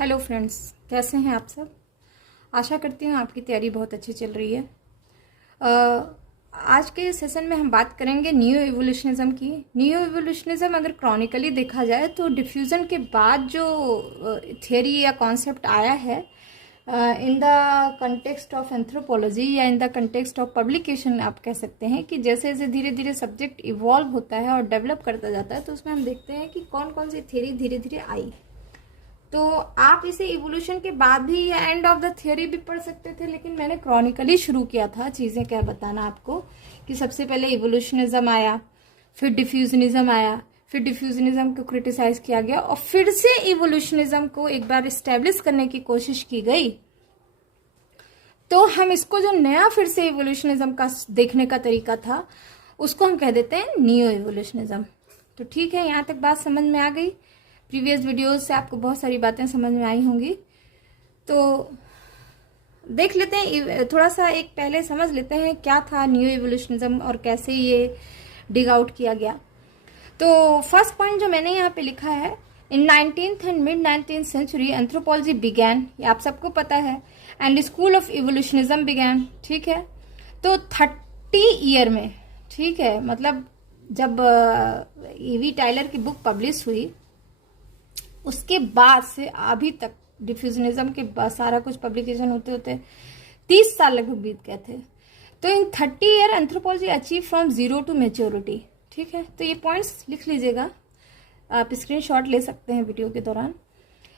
Hello friends, कैसे हैं आप सब। आशा करती हूँ आपकी तैयारी बहुत अच्छी चल रही है। आज के सेशन में हम बात करेंगे न्यू इवोल्यूशनिज्म की। न्यू इवोल्यूशनिज्म अगर क्रॉनिकली देखा जाए तो डिफ्यूज़न के बाद जो थियरी या कॉन्सेप्ट आया है in the context of anthropology या in the context of publication, आप कह सकते हैं कि जैसे जैसे धीरे धीरे सब्जेक्ट इवॉल्व होता है और डेवलप करता जाता है तो उसमें हम देखते हैं कि कौन कौन सी थियरी धीरे धीरे आई। तो आप इसे इवोल्यूशन के बाद भी या एंड ऑफ द थियरी भी पढ़ सकते थे, लेकिन मैंने क्रॉनिकली शुरू किया था चीज़ें क्या बताना आपको कि सबसे पहले इवोल्यूशनिज्म आया, फिर डिफ्यूजनिज्म आया, फिर डिफ्यूजनिज्म को क्रिटिसाइज किया गया और फिर से इवोल्यूशनिज्म को एक बार इस्टेब्लिश करने की कोशिश की गई। तो हम इसको जो नया फिर से इवोल्यूशनिज्म का देखने का तरीका था उसको हम कह देते हैं न्यू इवोल्यूशनिज्म। तो ठीक है, यहाँ तक बात समझ में आ गई। प्रीवियस वीडियोस से आपको बहुत सारी बातें समझ में आई होंगी, तो देख लेते हैं थोड़ा सा। एक पहले समझ लेते हैं क्या था न्यू इवोल्यूशनिज्म और कैसे ये डिग आउट किया गया। तो फर्स्ट पॉइंट जो मैंने यहाँ पे लिखा है, in 19th and mid 19th century anthropology began, ये आप सबको पता है, and school of evolutionism began. ठीक है, तो 30 ईयर में, ठीक है, मतलब जब ईवी टाइलर की बुक पब्लिश हुई उसके बाद से अभी तक डिफ्यूजनिज्म के बाद सारा कुछ पब्लिकेशन होते होते 30 साल लगभग बीत गए थे। तो in 30 year anthropology achieve from zero to maturity. ठीक है, तो ये पॉइंट्स लिख लीजिएगा, आप स्क्रीनशॉट ले सकते हैं वीडियो के दौरान।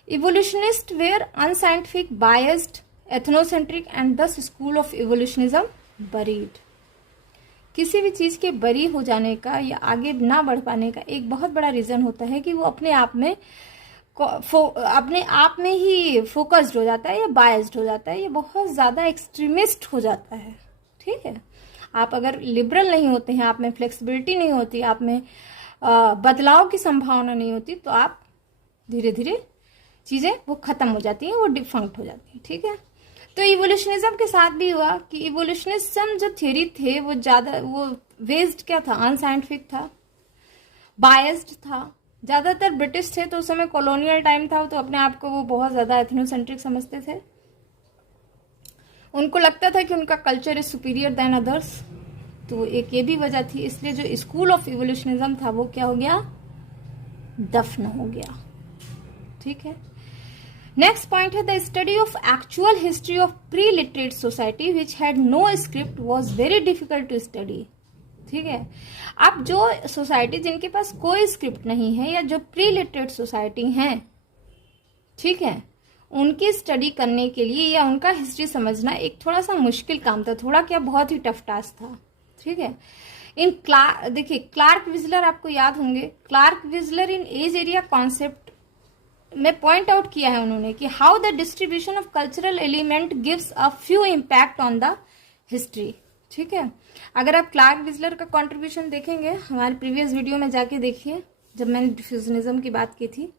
Evolutionist were unscientific, biased, ethnocentric and thus school of evolutionism buried. किसी भी चीज के बरी हो जाने का या आगे ना बढ़ पाने का एक बहुत बड़ा रीजन होता है कि वो अपने आप में ही फोकस्ड हो जाता है या बायस्ड हो जाता है, ये बहुत ज्यादा एक्सट्रीमिस्ट हो जाता है। ठीक है, आप अगर लिबरल नहीं होते हैं, आप में फ्लेक्सिबिलिटी नहीं होती, आप में बदलाव की संभावना नहीं होती, तो आप धीरे धीरे चीजें वो खत्म हो जाती हैं, वो डिफंक्ट हो जाती हैं। ठीक है, तो इवोल्यूशनिज्म के साथ भी हुआ कि इवोल्यूशनिज्म जो थ्योरी थे वो बेस्ड क्या था, अनसाइंटिफिक था, बायस्ड था, ज्यादातर ब्रिटिश थे, तो उस समय कॉलोनियल टाइम था, तो अपने आप को वो बहुत ज्यादा एथनोसेंट्रिक समझते थे। उनको लगता था कि उनका culture is superior than others, तो एक ये भी वजह थी। इसलिए जो स्कूल ऑफ इवोल्यूशनिज्म था वो क्या हो गया, दफन हो गया। ठीक है, नेक्स्ट पॉइंट है the study of actual history of pre literate society which had no script was very difficult to study. ठीक है, अब जो सोसाइटी जिनके पास कोई स्क्रिप्ट नहीं है या जो प्री लिटरेट सोसाइटी हैं, ठीक है, उनकी स्टडी करने के लिए या उनका हिस्ट्री समझना एक थोड़ा सा मुश्किल काम था, थोड़ा क्या बहुत ही टफ टास्क था। ठीक है, देखिए क्लार्क विजलर आपको याद होंगे, क्लार्क विजलर इन एज एरिया कॉन्सेप्ट में पॉइंट आउट किया है उन्होंने कि how the distribution of cultural element gives a few impact on the history. ठीक है, अगर आप क्लार्क विजलर का कंट्रीब्यूशन देखेंगे, हमारे प्रीवियस वीडियो में जाके देखिए जब मैंने डिफ्यूजनिज्म की बात की थी,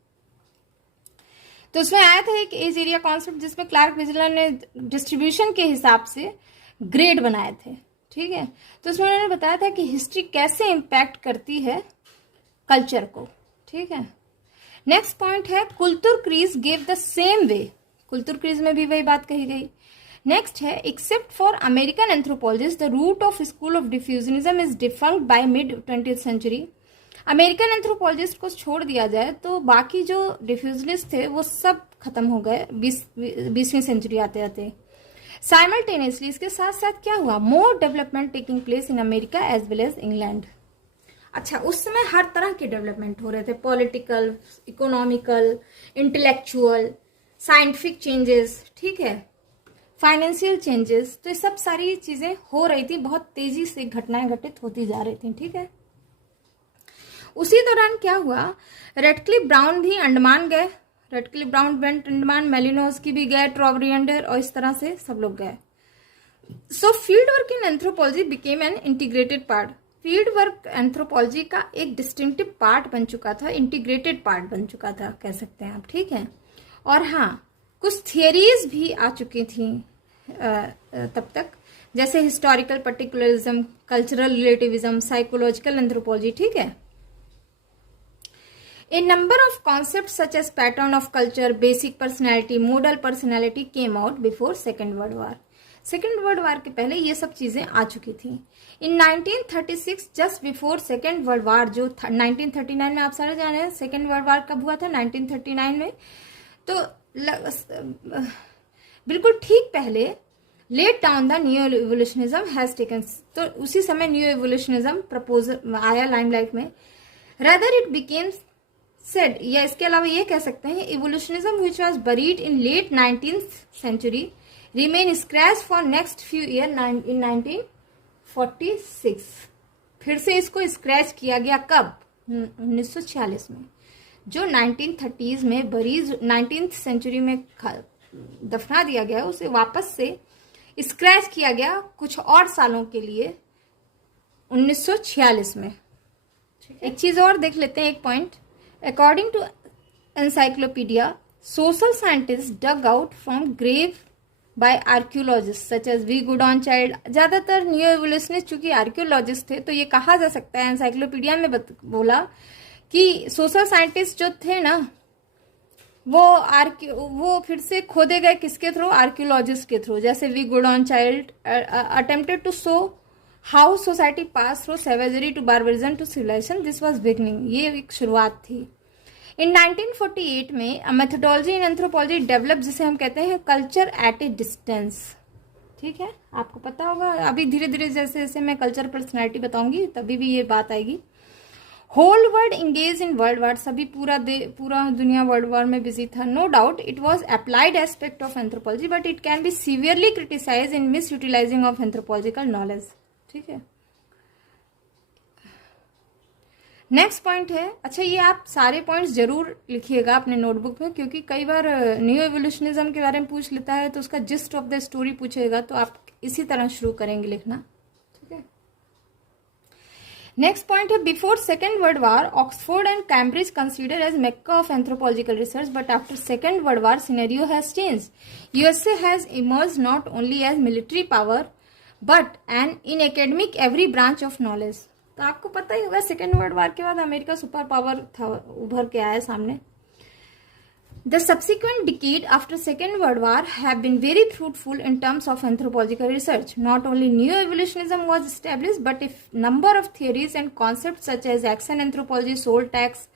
तो उसमें आया था एक एज एरिया कॉन्सेप्ट जिसमें क्लार्क विजलर ने डिस्ट्रीब्यूशन के हिसाब से ग्रेड बनाए थे। ठीक है, तो उसमें उन्होंने बताया था कि हिस्ट्री कैसे इम्पैक्ट करती है कल्चर को। ठीक है, नेक्स्ट पॉइंट है Kulturkreis gave the same way, Kulturkreis में भी वही बात कही गई। नेक्स्ट है except for American anthropologist the root of school of diffusionism is defunct by mid 20th century. American anthropologist को छोड़ दिया जाए तो बाकी जो डिफ्यूजनिस्ट थे वो सब खत्म हो गए 20वीं सेंचुरी आते आते। साइमल्टेनियसली इसके साथ साथ क्या हुआ, more development taking place in America as well as England. अच्छा, उस समय हर तरह के डेवलपमेंट हो रहे थे, political, economical, intellectual, scientific changes, ठीक है, फाइनेंशियल चेंजेस, तो ये सब सारी चीजें हो रही थी, बहुत तेजी से घटनाएं घटित होती जा रही थी। ठीक है, उसी दौरान क्या हुआ, रेडक्लिफ ब्राउन भी अंडमान गए, Radcliffe Brown went Andaman, Malinowski भी गए, ट्रॉबरियंडर, और इस तरह से सब लोग गए। सो field work in anthropology became an integrated part. Field work anthropology का एक डिस्टिंक्टिव पार्ट बन चुका था, इंटीग्रेटेड पार्ट बन चुका था, कह सकते हैं आप। ठीक है, और हाँ, कुछ थियरीज भी आ चुकी थी तब तक, जैसे historical particularism, cultural relativism, psychological anthropology. ठीक है, A number of concepts such as pattern of culture, basic personality, modal personality came out before Second World War. Second world वार के पहले ये सब चीजें आ चुकी थी. इन 1936 जस्ट बिफोर सेकेंड वर्ल्ड वार, जो 1939 में आप सारे जाने हैं सेकेंड वर्ल्ड वार कब हुआ था, 1939 में. तो बिल्कुल ठीक पहले let down the new evolutionism has taken. तो उसी समय न्यू इवोल्यूशनिज्म प्रपोजल आया लाइमलाइट में. रादर इट बिकेम सेड, या इसके अलावा ये कह सकते हैं evolutionism which was buried in late 19th century remain scratch for next few year in 1946. फिर से इसको स्क्रैच किया गया कब, 1946 में. जो 1930s में बरीज 19th century में दफना दिया गया उसे वापस से स्क्रैच किया गया कुछ और सालों के लिए 1946 में. एक चीज और देख लेते हैं, एक point. According to encyclopedia, social scientist dug out from grave by archaeologist such as V Gordon Childe. ज्यादातर न्यू एवोल्यूशनिस्ट चूंकि आर्कियोलॉजिस्ट थे तो ये कहा जा सकता है, एनसाइक्लोपीडिया में बोला कि सोशल साइंटिस्ट जो थे ना वो फिर से खोदे गए किसके थ्रू, आर्कियोलॉजिस्ट के थ्रू. जैसे V Gordon Childe attempted to show how society pass through savagery to barbarism to civilisation. This was beginning, ये एक शुरुआत थी. इन 1948 में a methodology in anthropology develop, जिसे हम कहते हैं कल्चर एट ए डिस्टेंस. ठीक है, आपको पता होगा. अभी धीरे धीरे जैसे जैसे मैं कल्चर पर्सनैलिटी बताऊंगी तभी भी ये बात आएगी. Whole world engage in world war, सभी पूरा दुनिया वर्ल्ड वार में बिजी था. No doubt it was applied aspect of anthropology but it can be severely criticise in misutilising of anthropological knowledge. ठीक है, नेक्स्ट पॉइंट है. अच्छा, ये आप सारे पॉइंट्स जरूर लिखिएगा अपने नोटबुक में, क्योंकि कई बार न्यू एवोल्यूशनिज्म के बारे में पूछ लेता है तो उसका जिस्ट ऑफ द स्टोरी पूछेगा, तो आप इसी तरह शुरू करेंगे लिखना. ठीक है, नेक्स्ट पॉइंट है. Before second world war Oxford and Cambridge consider as Mecca of anthropological research, but after second world war scenario has change. USA has emerge not only as military power but and in academic every branch of knowledge. तो आपको पता ही होगा second world वार के बाद America super power था, उभर के आया सामने. The subsequent decade after second world war have been very fruitful in terms of anthropological research. Not only new evolutionism was established but a number of theories and concept such as action anthropology, Sol Tax,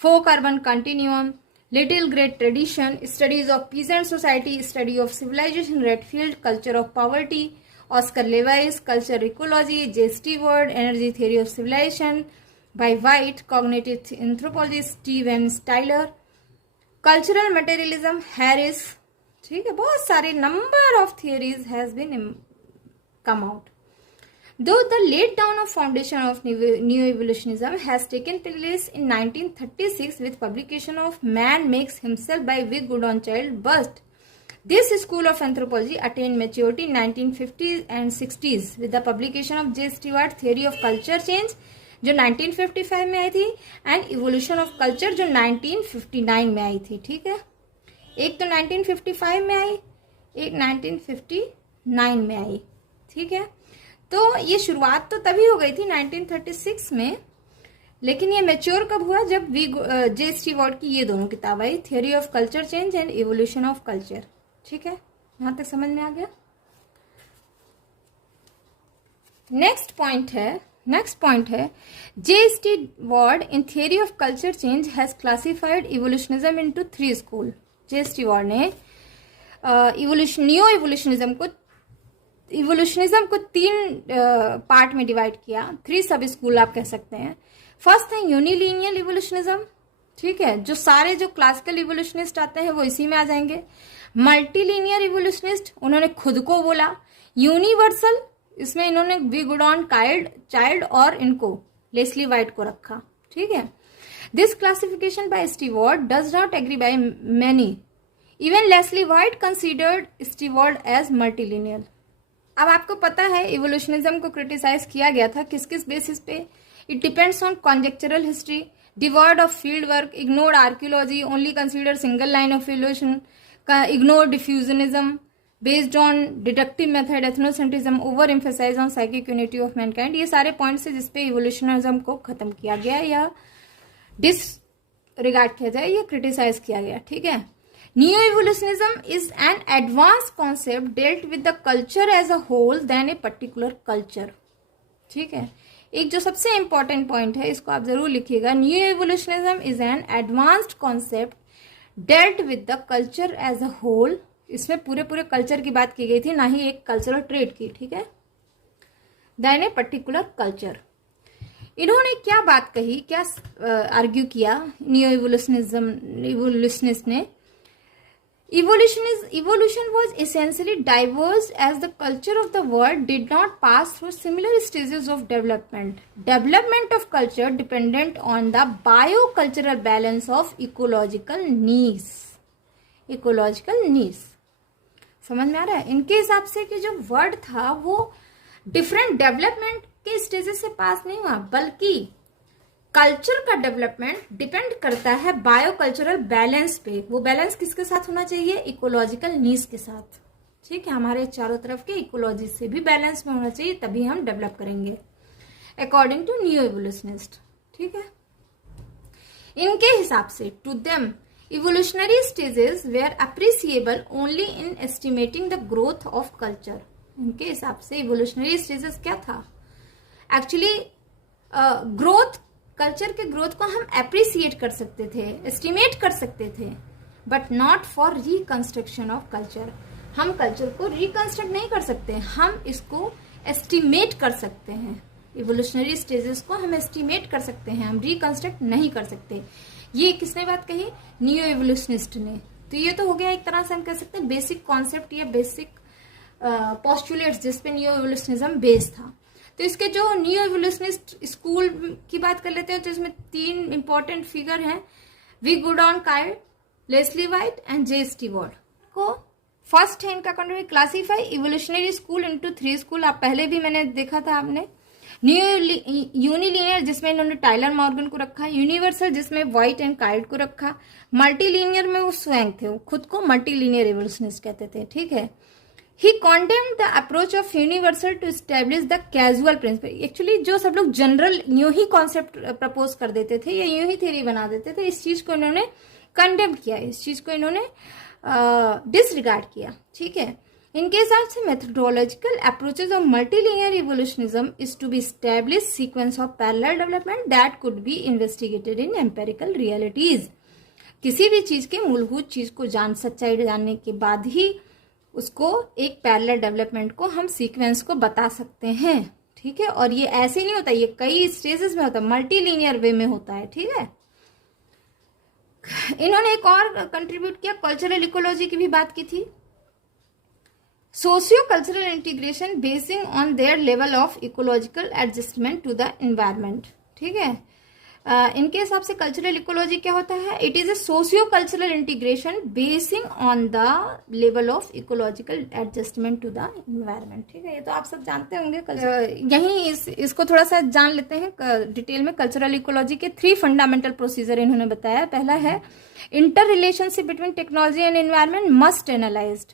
folk urban continuum, little great tradition, studies of peasant society, study of civilisation, Redfield, culture of poverty, Oscar Lewis, Culture Ecology, J. Stewart, Energy Theory of Civilization by White, Cognitive Anthropology, Steven Styler, Cultural Materialism, Harris. ठीक है, बहुत सारे number of theories has been come out. Though the laid down of foundation of new evolutionism has taken place in 1936 with publication of Man Makes Himself by V. Goodon Child, but this school of anthropology attained maturity in 1950s and 60s with the publication of J. Stewart Theory of Culture Change जो 1955 में आई थी and evolution of culture जो 1959 में आई थी. ठीक है, एक तो 1955 में आई, एक 1959 में आई. ठीक है, तो ये शुरुआत तो तभी हो गई थी 1936 में, लेकिन ये मैच्योर कब हुआ, जब जे स्टीवर्ट की ये दोनों किताब आई, theory of culture change and evolution of culture. ठीक है, यहां तक समझ में आ गया. नेक्स्ट पॉइंट है J Steward in theory of culture change has classified evolutionism into 3 school. J Steward ने न्यू इवोल्यूशनिज्म को 3 पार्ट में डिवाइड किया. 3 सब स्कूल आप कह सकते हैं. फर्स्ट है यूनिलीनियर इवोल्यूशनिज्म. ठीक है, जो सारे जो क्लासिकल इवोल्यूशनिस्ट आते हैं वो इसी में आ जाएंगे. मल्टीलीनियर इवोल्यूशनिस्ट, उन्होंने खुद को बोला. यूनिवर्सल, इसमें इन्होंने वी गुडॉन चाइल्ड और इनको लेस्ली वाइट को रखा. ठीक है, this classification by Steward does not agree by many. Even Leslie White considered Steward as multilinear. अब आपको पता है इवोल्यूशनिज्म को क्रिटिसाइज किया गया था किस किस बेसिस पे. It depends on conjectural history, डिवर्ड of field work, ignored archaeology, only consider single line of evolution, ignore diffusionism, based on deductive method, ethnocentrism, over emphasize on psychic unity of mankind. ये सारे points है जिसपे इवोल्यूशनिज्म को खत्म किया गया या रिगार्ड किया जाए, ये क्रिटिसाइज किया गया, ठीक है। New evolutionism is an advance concept dealt with the culture as a whole then a particular culture, ठीक है। एक जो सबसे इंपॉर्टेंट पॉइंट है, इसको आप जरूर लिखिएगा, new evolutionism is an advanced concept dealt with the culture as a whole. इसमें पूरे पूरे कल्चर की बात की गई थी, ना ही एक कल्चरल ट्रेट की, ठीक है, देन ए पर्टिकुलर कल्चर। इन्होंने क्या बात कही, क्या आर्ग्यू किया न्यू इवोल्यूशनिस्ट ने? Evolution was essentially diverse as the culture of the world did not pass through similar stages of development. Development of culture dependent on the biocultural balance of ecological needs. Ecological needs. समझ में आ रहा है? इनके हिसाब से कि जो वर्ड था वो डिफरेंट डेवलपमेंट के स्टेजेस से पास नहीं हुआ, बल्कि कल्चर का डेवलपमेंट डिपेंड करता है बायोकल्चरल बैलेंस पे। वो बैलेंस किसके साथ होना चाहिए? इकोलॉजिकल नीड्स के साथ, ठीक है। हमारे चारों तरफ के इकोलॉजी से भी बैलेंस में होना चाहिए, तभी हम डेवलप करेंगे, अकॉर्डिंग टू न्यू इवोल्यूशनिस्ट, ठीक है। इनके हिसाब से to them evolutionary stages were appreciable only in estimating the growth of culture. इनके हिसाब से इवोल्यूशनरी स्टेजेस क्या था? एक्चुअली ग्रोथ, कल्चर के ग्रोथ को हम एप्रिसिएट कर सकते थे, एस्टिमेट कर सकते थे, but not for reconstruction of culture. हम कल्चर को रिकंस्ट्रक्ट नहीं कर सकते, हम इसको एस्टिमेट कर सकते हैं। इवोल्यूशनरी स्टेजेस को हम एस्टिमेट कर सकते हैं, हम रिकंस्ट्रक्ट नहीं कर सकते। ये किसने बात कही? न्यू इवोल्यूशनिस्ट ने। तो ये तो हो गया एक तरह से हम कह सकते हैं बेसिक कॉन्सेप्ट या बेसिक पोस्टुलेट्स जिसपे न्यू इवोल्यूशनिज्म बेस्ड था। तो इसके जो न्यू इवोल्यूशनिस्ट स्कूल की बात कर लेते हैं, तो इसमें 3 इंपॉर्टेंट फिगर हैं, वी गुडॉन काइल, Leslie White and J Steward को। फर्स्ट है इनका contribute classify evolutionary school into 3 school. आप पहले भी मैंने देखा था आपने। न्यू यूनिलीनियर जिसमें इन्होंने टाइलर मॉर्गन को रखा, यूनिवर्सल जिसमें वाइट एंड काइल्ड को रखा, मल्टीलीनियर में वो स्वैंग थे, वो खुद को मल्टीलीनियर इवोल्यूशनिस्ट कहते थे, ठीक है। He condemned the approach of universal to establish the causal principle. Actually जो सब लोग जनरल यूं ही कॉन्सेप्ट प्रपोज कर देते थे या यूं ही थ्योरी बना देते थे, इस चीज को इन्होंने कंडेम किया, इस चीज को इन्होंने डिसरिगार्ड किया, ठीक है। इनके हिसाब से methodological approaches of multilinear evolutionism is to be establish sequence of parallel development that could be investigated in empirical realities. किसी भी चीज के मूलभूत चीज को सच्चाई जानने के बाद ही उसको एक पैरेलल डेवलपमेंट को हम सीक्वेंस को बता सकते हैं, ठीक है। और ये ऐसे नहीं होता, ये कई स्टेजेस में होता है, मल्टीलीनियर वे में होता है, ठीक है। इन्होंने एक और कंट्रीब्यूट किया, कल्चरल इकोलॉजी की भी बात की थी। Socio cultural integration basing on their level of ecological adjustment to the environment, ठीक है। इनके हिसाब से कल्चरल इकोलॉजी क्या होता है? It is a socio cultural integration basing on the level of ecological adjustment to the environment, ठीक है। ये तो आप सब जानते होंगे। यहीं इसको थोड़ा सा जान लेते हैं डिटेल में। कल्चरल इकोलॉजी के 3 फंडामेंटल प्रोसीजर इन्होंने बताया। पहला है inter relationship between technology and environment must analysed.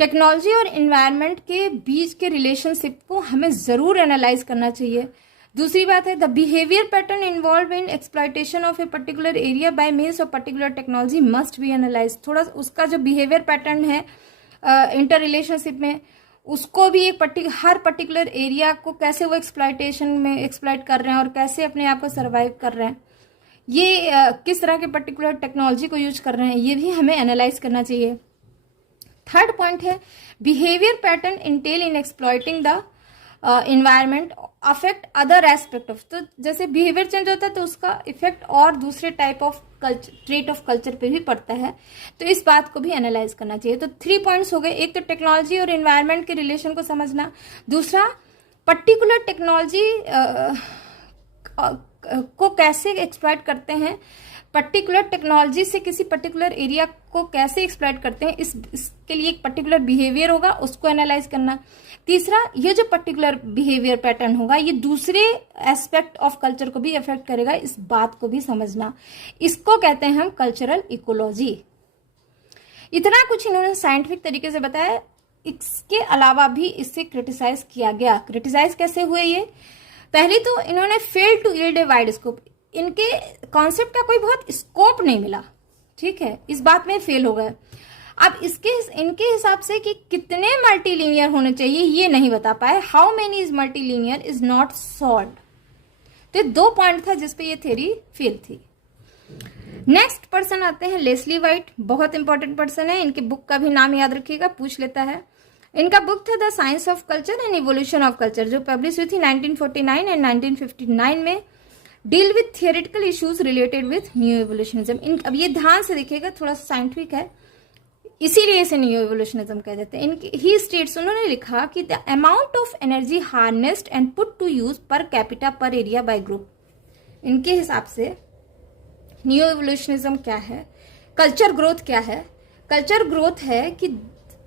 Technology और एनवायरमेंट के बीच के रिलेशनशिप को हमें जरूर एनालाइज करना चाहिए। दूसरी बात है the behaviour pattern involve in exploitation of a particular area bye means of particular technology must be analyse. थोड़ा उसका जो बिहेवियर पैटर्न है इंटर रिलेशनशिप में, उसको भी हर पर्टिकुलर एरिया को कैसे वो एक्सप्लॉयटेशन में एक्सप्लॉयट कर रहे हैं और कैसे अपने आप को सर्वाइव कर रहे हैं, ये किस तरह के पर्टिकुलर टेक्नोलॉजी को यूज कर रहे हैं, ये भी हमें एनालाइज करना चाहिए। थर्ड पॉइंट है behaviour pattern Intel in exploiting the environment affect other aspect of. तो जैसे बिहेवियर चेंज होता है तो उसका इफेक्ट और दूसरे type of trait of culture पे भी पड़ता है, तो इस बात को भी एनालाइज करना चाहिए। तो 3 पॉइंट्स हो गए। एक तो टेक्नोलॉजी और इन्वायरमेंट के रिलेशन को समझना, दूसरा पर्टिकुलर टेक्नोलॉजी को कैसे एक्सप्लॉइट करते हैं, पर्टिकुलर टेक्नोलॉजी से किसी पर्टिकुलर एरिया को कैसे एक्सप्लॉइट करते हैं, इसके लिए एक पर्टिकुलर बिहेवियर होगा, उसको एनालाइज करना। तीसरा, ये जो पर्टिकुलर बिहेवियर पैटर्न होगा ये दूसरे एस्पेक्ट ऑफ कल्चर को भी अफेक्ट करेगा, इस बात को भी समझना। इसको कहते हैं हम कल्चरल इकोलॉजी। इतना कुछ इन्होंने साइंटिफिक तरीके से बताया। इसके अलावा भी इससे क्रिटिसाइज किया गया। क्रिटिसाइज कैसे हुए ये? पहले तो इन्होंने fail to yield a wide scope. इनके कॉन्सेप्ट का कोई बहुत स्कोप नहीं मिला, ठीक है, इस बात में फेल हो गए। अब इनके हिसाब से कि कितने मल्टीलीनियर होने चाहिए ये नहीं बता पाए। How many is multilinear is not solved. तो 2 पॉइंट था जिसपे ये थ्योरी फेल थी। नेक्स्ट पर्सन आते हैं लेस्ली वाइट, बहुत इंपॉर्टेंट पर्सन है, इनके बुक का भी नाम याद रखिएगा, पूछ लेता है। इनका बुक था the science of culture and evolution of culture, जो पब्लिश हुई थी 1949 एंड 1959 में। Deal with theoretical issues related with new evolutionism. अब ये ध्यान से देखिएगा, थोड़ा सा साइंटिफिक है, इसीलिए इसे न्यू इवोल्यूशनिज्म कह देते हैं। ही स्टेट्स, उन्होंने लिखा कि the amount of energy harnessed and put to use per capita per area by group. इनके हिसाब से न्यू इवोल्यूशनिज्म क्या है, कल्चर ग्रोथ क्या है? कल्चर ग्रोथ है कि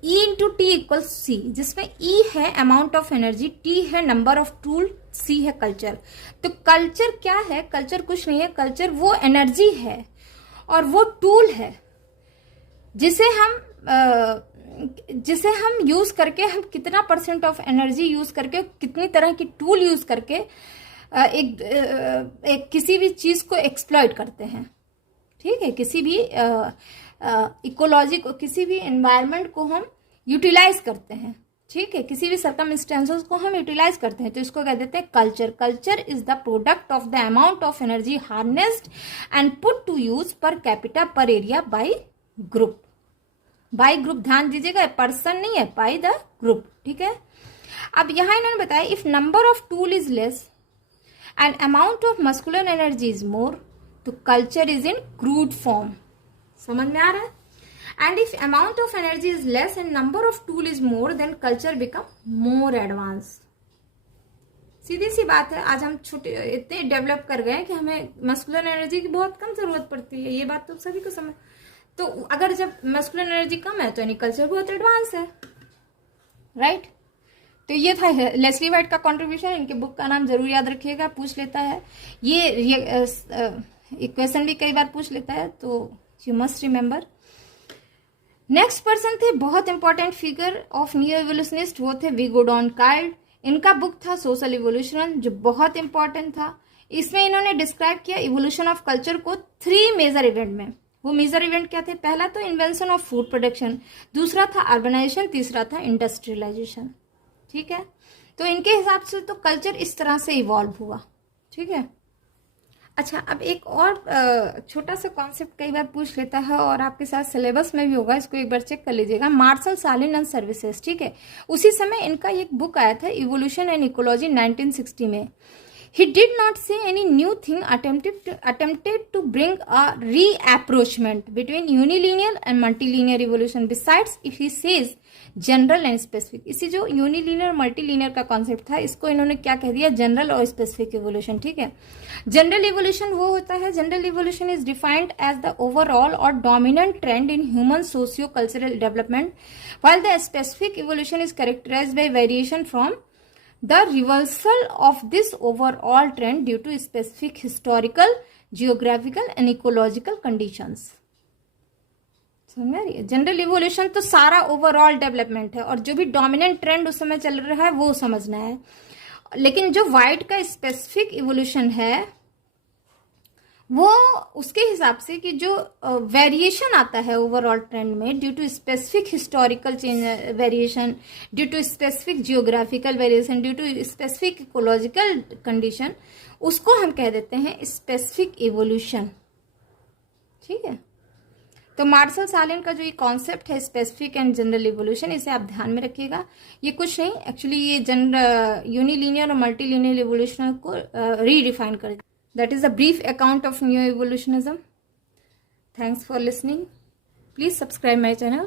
E into T equal C, जिसमें E है अमाउंट ऑफ एनर्जी, T है नंबर ऑफ टूल, C है कल्चर। तो कल्चर क्या है? कल्चर कुछ नहीं है, कल्चर वो एनर्जी है और वो टूल है जिसे हम यूज करके, हम कितना परसेंट ऑफ एनर्जी यूज करके, कितनी तरह की टूल यूज करके एक किसी भी चीज को एक्सप्लॉइट करते हैं, ठीक है, किसी भी इकोलॉजी को, किसी भी एनवायरनमेंट को हम यूटिलाइज करते हैं, ठीक है, किसी भी सर्कमस्टेंसेस को हम यूटिलाइज करते हैं, तो इसको कह देते हैं culture. Culture is the product of the amount of energy harnessed and put to use per capita per area by group. By group ध्यान दीजिएगा, पर्सन नहीं है, बाय द ग्रुप, ठीक है। अब यहां इन्होंने बताया if number of tool is less and amount of muscular energy is more, तो culture is in crude form. समझ में आ रहा है? And if amount of energy is less and number of tool is more, then culture become more advance. सीधी सी बात है, आज हम छोटे इतने डेवलप कर गए कि हमें मस्कुलर एनर्जी की बहुत कम जरूरत पड़ती है, ये बात तो सभी को समझ। तो अगर जब मस्कुलर एनर्जी कम है तो यानी कल्चर बहुत एडवांस है, राइट? तो ये था लेस्ली वाइट का कंट्रीब्यूशन। इनके बुक का नाम जरूर याद रखिएगा, पूछ लेता है ये क्वेश्चन भी कई बार पूछ लेता है, तो you must remember. Next person थे बहुत इंपॉर्टेंट फिगर ऑफ न्यू इवोल्यूशनिस्ट, वो थे विगोडॉन काइल्ड। इनका बुक था सोशल इवोल्यूशन, जो बहुत इंपॉर्टेंट था। इसमें इन्होंने डिस्क्राइब किया इवोल्यूशन ऑफ कल्चर को 3 मेजर इवेंट में। वो मेजर इवेंट क्या थे? पहला तो इन्वेंशन ऑफ फूड प्रोडक्शन, दूसरा था अर्बनाइजेशन, तीसरा था इंडस्ट्रियलाइजेशन, ठीक है। तो इनके हिसाब से तो कल्चर इस तरह से इवॉल्व हुआ, ठीक है। अच्छा, अब एक और छोटा सा कॉन्सेप्ट कई बार पूछ लेता है और आपके साथ सिलेबस में भी होगा, इसको एक बार चेक कर लीजिएगा। मार्शल सालिन एंड सर्विसेज, ठीक है। उसी समय इनका एक बुक आया था इवोल्यूशन एंड इकोलॉजी 1960 में। He did not say any new thing, attempted to bring a reapproachment between unilinear and multilinear evolution. Besides, if he says general and specific, इसी जो यूनिलीनियर और मल्टीलीनियर का कॉन्सेप्ट था, इसको इन्होंने क्या कह दिया? जनरल और स्पेसिफिक इवोल्यूशन, ठीक है। जनरल इवोल्यूशन वो होता है, general evolution is defined as the overall और dominant trend in human socio cultural development, while the specific evolution is characterized by variation from the reversal of this overall trend due to specific historical, geographical and ecological conditions. समझ रही है? General evolution तो सारा overall development है और जो भी dominant trend उस समय चल रहा है वो समझना है। लेकिन जो वाइट का स्पेसिफिक इवोल्यूशन है वो उसके हिसाब से कि जो वेरिएशन आता है ओवरऑल ट्रेंड में due to specific historical change variation, due to specific geographical variation, due to specific ecological condition, उसको हम कह देते हैं स्पेसिफिक इवोल्यूशन, ठीक है। तो मार्शल सालिन का जो ये कॉन्सेप्ट है स्पेसिफिक एंड जनरल इवोल्यूशन, इसे आप ध्यान में रखिएगा। ये कुछ नहीं, एक्चुअली ये जनरल यूनिलीनियर और मल्टीलीनियर इवोल्यूशन को रीडिफाइन कर। That is a brief account of neo evolutionism. Thanks for listening. Please subscribe my channel.